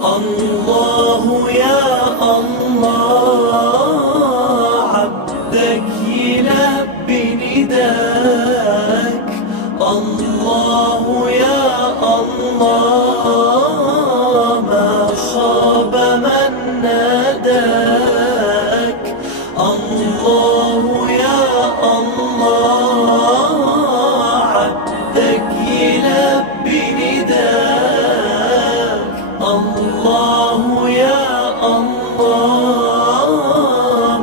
الله يا الله، عبدك يلبي نداك. الله يا الله، ما خاب من ناداك. الله يا الله، عبدك يلبي نداك. الله يا الله،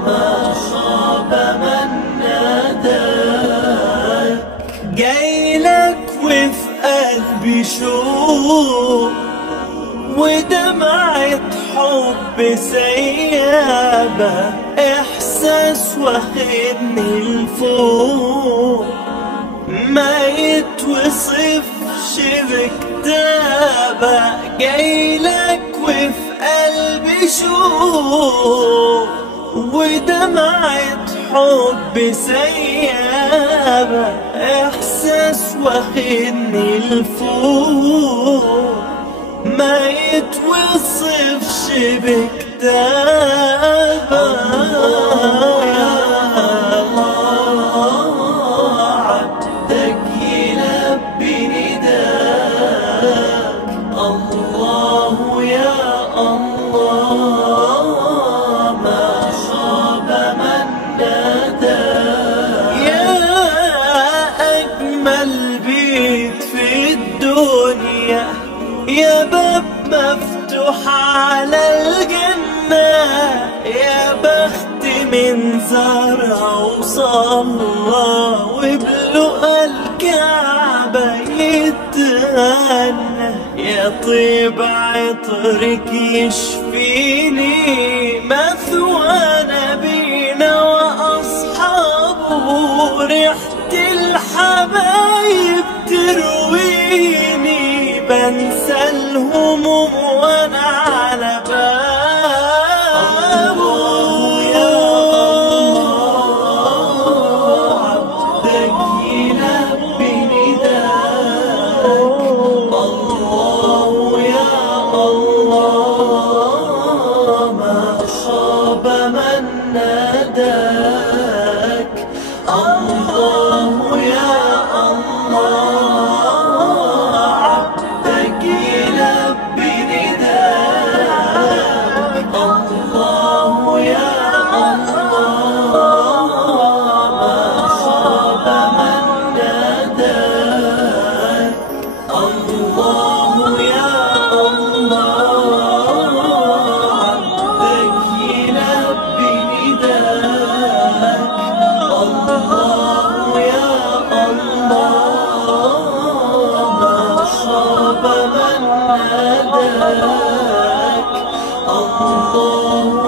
ما خاب من ناداك. جايلك وفي قلبي شوق ودمعة حب سيابة، إحساس واخدني لفوق ما يتوصفش بكتابة. جايلك وفي قلبي شوق ودمعة حب سيابة، إحساس واخدني لفوق ما يتوصفش بكتابة. الله يا الله، عبدك يلبي نداك. الله يا الله، ما خاب من ناداك. يا أجمل بيت في الدنيا، يا باب مفتوح على الجنة، يا بخت من زارها وصلى وبلقى الكعبة يتهنى. يا طيب عطرك يشفيني، مثوى نبينا وأصحابه، ريحة الحبايب ترويني، بنسى الهموم وانا على بابه. يا الله، عبدك يلبي نداك. الله يا الله، ما خاب من ناداك. الله يا الله، عبدك يلبي نداك. الله يا الله، ما خاب من ناداك. الله يا الله، عبدك يلبي نداك. الله يا الله، ما خاب من ناداك. الله